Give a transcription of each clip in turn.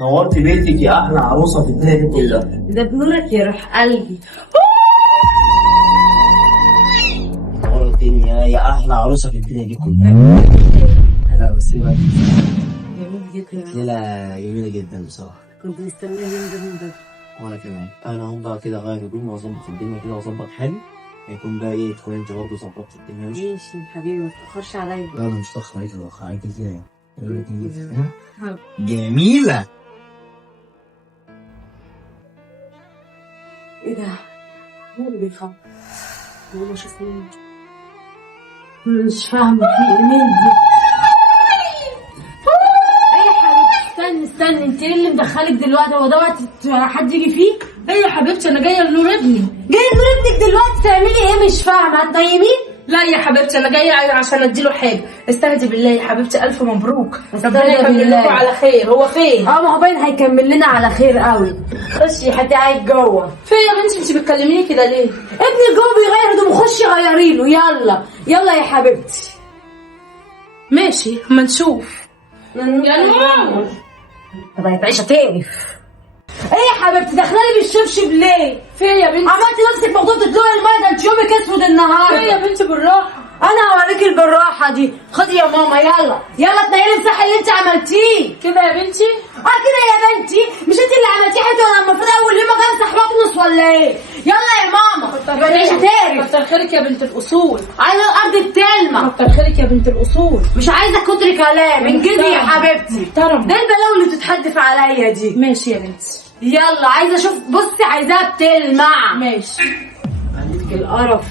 نورت بيتك يا احلى عروسه في الدنيا دي كلها. ده بنورك يا روح قلبي. نورتني يا احلى عروسه في الدنيا دي كلها. لا بس ايه رايك؟ جميل جدا. ليله جميله جدا بصراحه. كنت مستنيه اليوم ده من بدري. وانا كمان انا هقوم بقى كده اغير هدومي واظبط الدنيا كده واظبط حالي. هيكون بقى ايه تكون انت برضه ظبطت الدنيا. ماشي ماشي حبيبي ما تتأخرش عليا. لا انا مش هتاخر عليك، هتاخر عليك ازاي؟ جميله. ايه ده؟ هو اللي بيخاف. هو ما شافنيش. مش فاهمة في ايه مين دي؟ ايه يا حبيبتي استني انت ايه اللي مدخلك دلوقتي؟ هو ده وقت حد يجي فيه؟ ايه يا حبيبتي انا جايه لنور ابني. جايه لنور ابنك دلوقتي تعملي ايه؟ مش فاهمه. هتنيمين؟ لا يا حبيبتي انا جايه عشان اديله حاجه. استهدي بالله يا حبيبتي، الف مبروك. ربنا يكمل لكم على خير. هو فين؟ ما هو باين هيكمل لنا على خير قوي. خشي حتى قاعد جوه. فين يا بنتي؟ انت بتكلميني كده ليه؟ ابني جوه بيغير هدومه، خشي غيري له. يلا يلا يا حبيبتي. ماشي اما نشوف. يا نور طب هتعيش هتقرف. ايه يا حبيبتي داخلالي بالشبشب ليه؟ فين يا بنتي؟ عملتي نفسك موضوع تطلعي الميه، ده انت يومك اسود النهارده. فين يا بنتي بالراحه؟ انا هوريكي بالراحه دي. خدي يا ماما يلا يلا تنيلي الصح اللي انت عملتيه. كده يا بنتي؟ كده يا بنتي. مش انت اللي عملتيه حتى وانا المفروض اول يوم امسح مكنس ولا ايه؟ يلا يا ماما ما تعيش هتقرف. كتر خيرك يا بنت الاصول. عايزه الارض التلمه. كتر خيرك يا بنت الاصول. مش عايزه كتر كلام انجزي يا حبيبتي. محترمه. ده البلاوي اللي بتتحدف عليا دي. ماشي يا بنتي. يلا عايزه اشوف. بصي عايزاها بتلمع. ماشي. عندك القرف.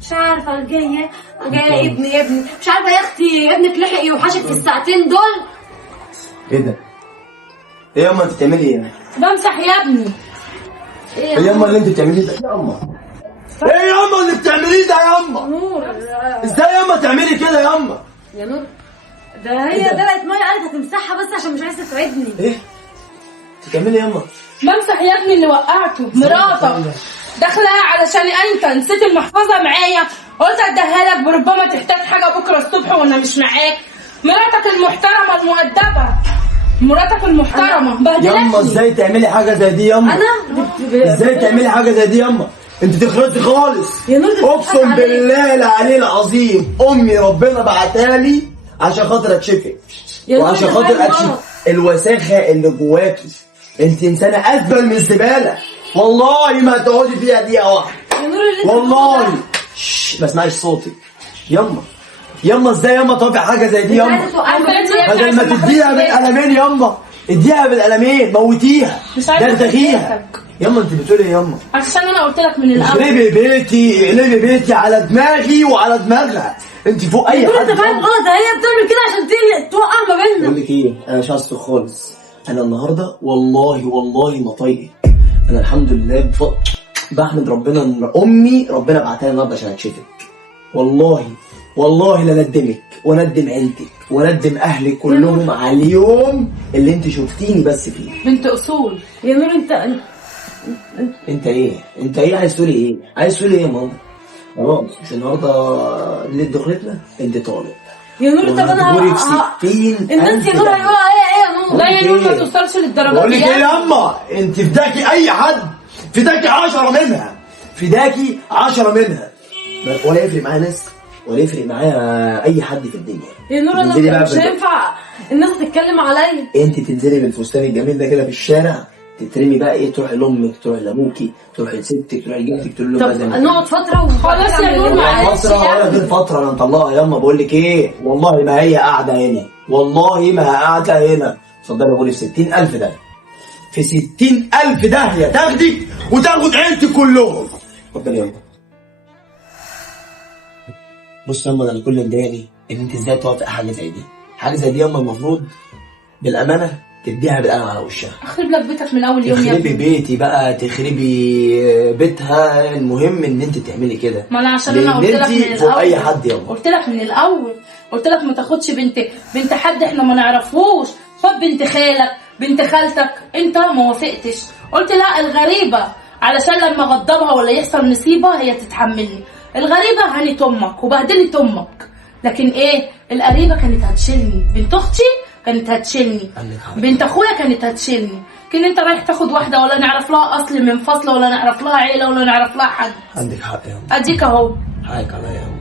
مش عارفه جايه ابني مش عارفه يا اختي ابنك لحق يوحشك في الساعتين دول. ايه ده؟ ايه ياما انت بتعملي ايه؟ بمسح يا ابني. ايه ياما اللي انت بتعمليه ده؟ ياما ايه ياما اللي بتعمليه ده ياما؟ نور ازاي ياما تعملي كده ياما؟ يا نور ده هي دلقت ميه قالت هتمسحها بس عشان مش عايزه تساعدني. ايه؟ انت بتعملي ياما؟ بمسح يا ابني اللي وقعته. مراتك داخله علشان انت نسيت المحفظه معايا، قلت اديها لك بربما تحتاج حاجه بكره الصبح وانا مش معاك. مراتك المحترمه المؤدبه، مراتك المحترمه بهدلتني. ياما ازاي تعملي حاجه زي دي ياما؟ ازاي تعملي حاجه زي دي ياما؟ انت تخرجي خالص. يا نور اقسم بالله العلي العظيم امي ربنا بعتها لي عشان خاطر اكشفك وعشان خاطر اكشف الوساخه اللي جواكي. انت انسانه ازبل من الزباله، والله ما هتقعدي فيها دقيقه واحده. يا نور اللي والله ما اسمعيش صوتي. ياما ازاي ياما توقع حاجه زي دي ياما؟ بدل ما تديها بالقلمين ياما اديها بالقلمين، موتيها دغدغيها. ياما انت بتقولي ايه ياما؟ عشان انا قلت لك من الاول اقلبي بيتي على دماغي وعلى دماغها. انت فوق اي حد. انت فاهم غلط. هي بتعمل كده عشان توقع ما بيننا. بقول لك ايه، انا مش هصرخ خالص. انا النهارده والله ما طايقك. انا الحمد لله بحمد ربنا ان امي ربنا بعتها لي النهارده عشان اكشفك. والله لا ندمك وندم عيلتك وندم اهلك كلهم على اليوم اللي انت شفتيني بس فيه. بنت اصول. يا نور انت ايه عايز تقولي ايه؟ عايز تقولي ايه يا ماما؟ خلاص مش النهارده ليله دخلتنا انت طالب. يا نور طب انا وهتجبرك 60,000 الناس يا نور هيقولوا عليا ايه يا نور؟ لا يا نور ما توصلش للدرجات دي. بقول لك ايه يا اما انت فداكي اي حد، فداكي 10 منها، فداكي 10 منها. ولا يفرق معايا ناس ولا يفرق معايا اي حد في الدنيا. يا نور انا مش هينفع الناس تتكلم عليا. انت تنزلي بالفستان الجميل ده كده في الشارع، تترمي بقى ايه، تروحي لامك، تروحي لابوكي، تروحي لستك، تروحي لجدك، تقول له طب نقعد فتره خلاص يا نور معلش. فتره ولا غير فتره انا مطلقها ياما. بقول لك ايه، والله ما هي قاعده هنا، والله ما قاعده هنا. اتفضلي بقولي في 60,000 ده، في 60,000 داهيه تاخدك وتاخد عيلتك كلهم. اتفضلي ياما. بص ياما، انا كل اللي مضايقني ان انت ازاي توافق حاجه زي دي. حاجه زي دي ياما المفروض بالامانه تديها بالقلم على وشها. اخرب لك بيتك من اول يوم يا تخربي ابني. بيتي بقى، تخربي بيتها. المهم ان انت تعملي كده. ما انا عشان انا قلت لك من الاول. فوق اي حد يابا. قلت لك من الاول، قلت لك ما تاخدش بنت حد احنا ما نعرفوش. خد بنت خالك، بنت خالتك. انت ما وافقتش، قلت لا الغريبه علشان لما غضبها ولا يحصل نصيبه هي تتحملني. الغريبه هنت امك وبهدلت امك، لكن ايه القريبه كانت هتشيلني. بنت اختي كانت هتشيلني، عندك حق. بنت اخويا كانت هتشيلني. لكن انت رايح تاخد واحده ولا نعرف لها اصل من فصل ولا نعرف لها عيله ولا نعرف لها حد. عندك حق يا أم. اديك اهو. حقك عليا يا أم.